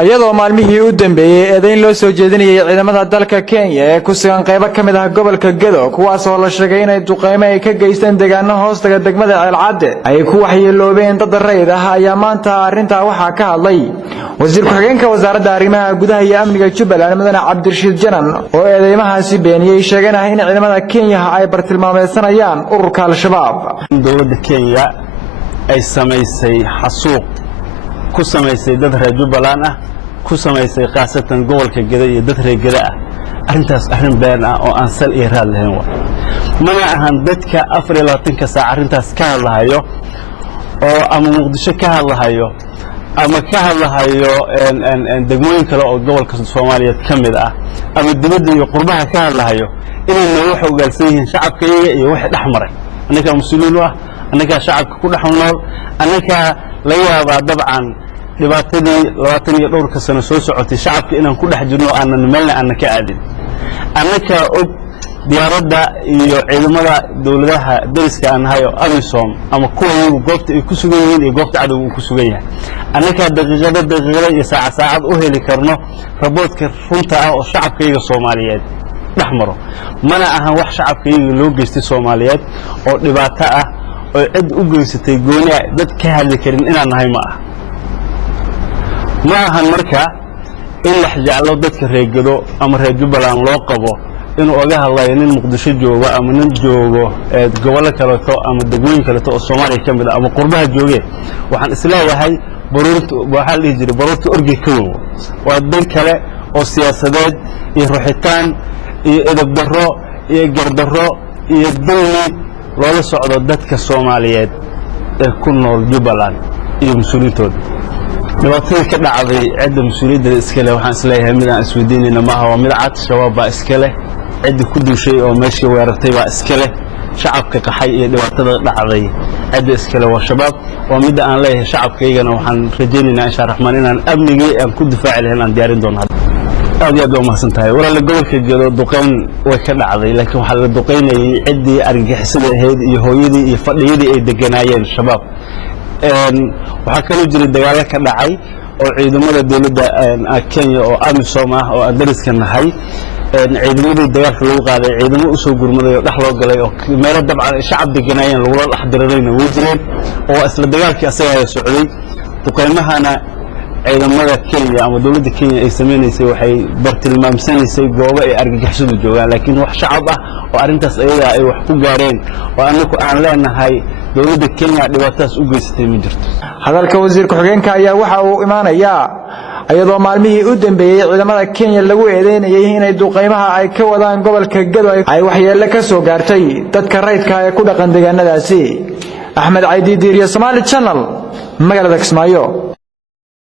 ayadoo maalmihii u dambeeyay eedayn loo soo jeedinayay ciidamada dalka Kenya ee ku sugan qaybo kamid ah gobolka Gedo kuwaas oo la sheegay inay duqeymo ay ka geysteen deegaano hoostaga degmada Ceelcadde ay ku waxyeeloobeen dad rayid ah ayaa maanta arrinta waxa ka hadlay wasiir ku-xigeenka wasaaradda arrimaha gudaha iyo amniga Jubbaland Mudane Cabdirashiid Janan oo eedeymahaasi beeniyay sheegana in ciidamada Kenya ay bartilmaameedsanayaan ururka Al-Shabaab. dowladda Kenya ay samaysay xasuuq ku samaysay dad reer Jubbaland ah ku samaysay qaasatan gobolka Gedo iyo dad reer Gedo ah arintaas arin been ah oo aan sal iyo raad lahayn mana ahan dadka 24 saac arintaas ka hadlahayo oo ama Muqdisho ka hadlahayo ama ka hadlahayo degmooyin kale oo gobolka Soomaaliyeed kamid ah ama dibadda iyo qurbaha ka hadlahayo inay wax ogaalsan yihiin shacabkayga iyo wax dhaxmaray anaka mas'uuliin ah anaka shacabka ku dhaxnool anaka la yaabaa dabcan dhibaatadii 22 sano soo socotay shacabka inaan ku dhex jirno aanan meelna aan ka aadin anaka og diyaaradda iyo ciidamada dawladaha dariska aan hayo AMISOM ama kuwa goobta ay ku sugan yihiin iyo goobta cadawga ku sugan yahay anaka daqiiqada iyo saacad u heli karno raboodka runta ah oo shacabkayga Soomaaliyeed dhaxmaro mana ahan wax shacabkayga loo geystay Soomaaliyeed oo dhibaato ah oo cid u geysatay gooni dad ka hadli karin inaan nahay ma ahan marka in la xajalo dadka reer Gedo ama reer Jubbaland loo qabo inuu oga hadlayo nin Muqdisho joogo ama nin joogo gobol kale ama degmooyin kale oo Soomaaliya kamid ah ama qurbaha jooge waxaan isleeyahay baruurta waxa la jiray baruurta orgi koow waa dad kale oo siyaasadeed iyo ruuxitaan iyo edeb darro iyo gardarro iyo dawlad loola socdo dadka Soomaaliyeed ee ku nool Jubbaland iyo mas'uuliyiintooda dhibaatada ka dhacday cid mas'uuliyadda iska leh waxaan isleeyahay mid aan isweydiinayna ma aha mid cad shabaab baa iska leh cid ku duushay oo meeshii weerartay baa iska leh shacabka qaxay iyo dhibaatada dhacday cid iska leh waa shabaab waa mid aan leeyahay shacabkaygana waxaan rajaynaynaa insha Allah inaan amnigii aan ku difaaci lahayn aan diyaarin doono aad iyo aad u mahadsantahay walaal gobolka Gedo duqeyn way ka dhacday laakiin waxa la duqeynayay cidii argagixisada ahayd iyo hooyadii iyo fadhiyadii ay deganaayeen shabaab waxa kale jiray dagaal ka dhacay oo ciidamada dawladda Kenya oo AMISOM ah oo dariska nahay ciidamadii dagaalka lagu qaaday ciidamo u soo gurmaday oo dhax loo galay oo meel dabcan shacab deganaayeen lagu dhax dirirayna way jireen oo isla dagaalkii asaga ay socday duqeymahana ciidamada Kenya ama dawladda Kenya ay sameeynaysa waxay bartilmaamsanaysay goobo ay argagixisadu joogaan laakiin wax shacab ah oo arintaas ayaga ay wax ku gaareen oo anagu aan leenahay dawladda Kenya dhibaataas u geystay ma jirto hadalka wasiir ku-xigeenka ayaa waxa uu imaanayaa ayadoo maalmihii u dambeeyay ciidamada Kenya lagu eedeynayay inay duqeymaha ay ka wadaan gobolka Gedo ay waxyeello ka soo gaartay dadka rayidka ee ku dhaqan deegaanadaasi Axmed Caydi Diiriye Somali Channel magaalada Kismaayo.